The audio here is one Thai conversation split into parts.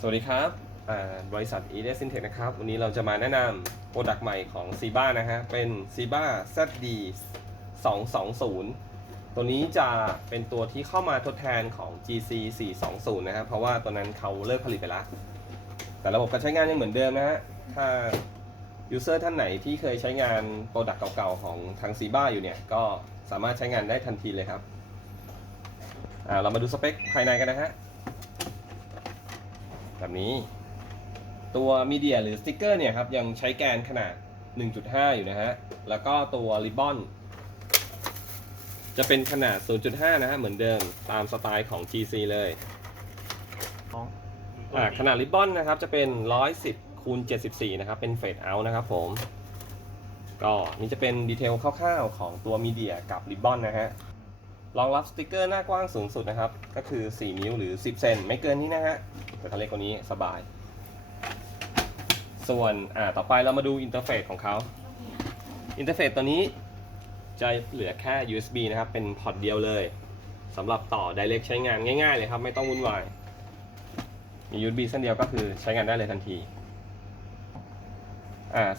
สวัสดีครับบริษัท e d e s i n t e c h นะครับ วันนี้เราจะมาแนะนำโปรดักต์ใหม่ของ s i b a นะฮะ เป็น s i b a ZD 220 ตัวนี้จะเป็นตัวที่เข้ามาทดแทนของ GC 420นะครับเพราะว่าตัวนั้นเขาเลิกผลิตไปแล้ว แต่ระบบการใช้งานยังเหมือนเดิมนะฮะ ถ้ายูเซอร์ท่านไหนที่เคยใช้งานโปรดักต์เก่าๆ ของทาง s i b a อยู่เนี่ย ก็สามารถใช้งานได้ทันทีเลยครับ เรามาดูสเปคภายในกันนะฮะ แบบนี้ ตัวมีเดียหรือสติกเกอร์เนี่ยครับ ยังใช้แกนขนาด 1.5 อยู่นะฮะ แล้วก็ตัวริบบอนจะเป็นขนาด 0.5 นะฮะ เหมือนเดิมตามสไตล์ของ GC เลยของอ่าขนาดริบบอนนะครับ จะเป็น 110คูณ74 นะครับ เป็นเฟดเอาท์นะครับผม ก็นี่จะเป็นดีเทลคร่าวๆ ของตัวมีเดียกับริบบอนนะฮะ รองรับสติกเกอร์หน้ากว้างสูงสุดนะครับ ก็คือ 4 นิ้วหรือ 10 เซนไม่เกินนี้นะฮะแต่ถ้าเล็กกว่านี้สบาย ส่วนอ่าต่อไปเรามาดูอินเทอร์เฟซของเขาอินเทอร์เฟซตัวนี้จะเหลือแค่ USB นะครับ เป็นพอร์ตเดียวเลยสำหรับต่อ Direct ใช้งานง่าย ๆ เลยครับ ไม่ต้องวุ่นวาย มี USB เส้นเดียวก็คือใช้งานได้เลยทันที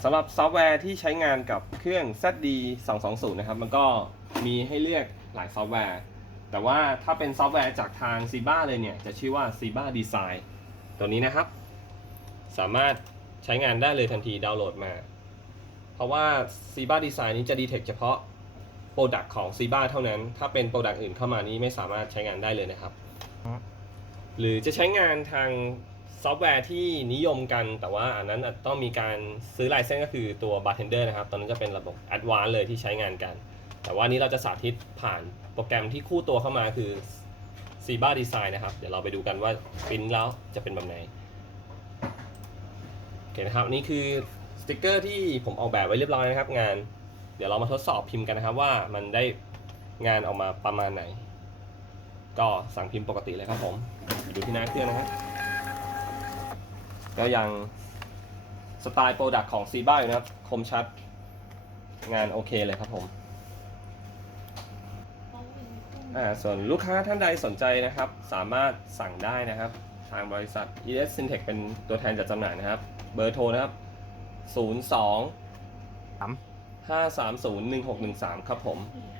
สำหรับซอฟต์แวร์ที่ใช้งานกับเครื่อง ZD 220 นะครับ มันก็มีให้เลือก หลายซอฟต์แวร์ แต่ว่าถ้าเป็นซอฟต์แวร์จากทาง s i b a เลยเนี่ย จะชื่อว่า s i b a Design ตัวนี้นะครับ สามารถใช้งานได้เลยทันทีดาวน์โหลดมา เพราะว่า s i b a Design นี้จะดีเทคเฉพาะโปรดักต์ของ s i b a เท่านั้น ถ้าเป็นโปรดักต์อื่นเข้ามานี้ไม่สามารถใช้งานได้เลยนะครับ หรือจะใช้งานทางซอฟต์แวร์ที่นิยมกันแต่ว่าอันนั้นต้องมีการซื้อลเซนส์ก็คือตัว Bartender นะครับ ตอนนั้นจะเป็นระบบ Advanced เลยที่ใช้งานกัน แต่ว่านี้เราจะสาธิตผ่านโปรแกรมที่คู่ตัวเข้ามาคือ s i b a Design นะครับ เดี๋ยวเราไปดูกันว่าปริ้นแล้วจะเป็นแบบไหนโอเคนะครับนี่คือสติกเกอร์ที่ผมออกแบบไว้เรียบร้อยนะครับ งาน เดี๋ยวเรามาทดสอบพิมพ์กันนะครับว่ามันได้งานออกมาประมาณไหน ก็สั่งพิมพ์ปกติเลยครับผมดูที่หน้าเครื่องนะครับก็ยังสไตล์โปรดักต์ของซีบ้าอยู่นะครับ คมชัดงานโอเคเลยครับผม อ่าส่วนลูกค้าท่านใดสนใจนะครับ สามารถสั่งได้นะครับ ทางบริษัท ES Syntech เป็นตัวแทนจัดจำหน่ายนะครับ เบอร์โทรนะครับ 02สาม530 1613 ครับผมค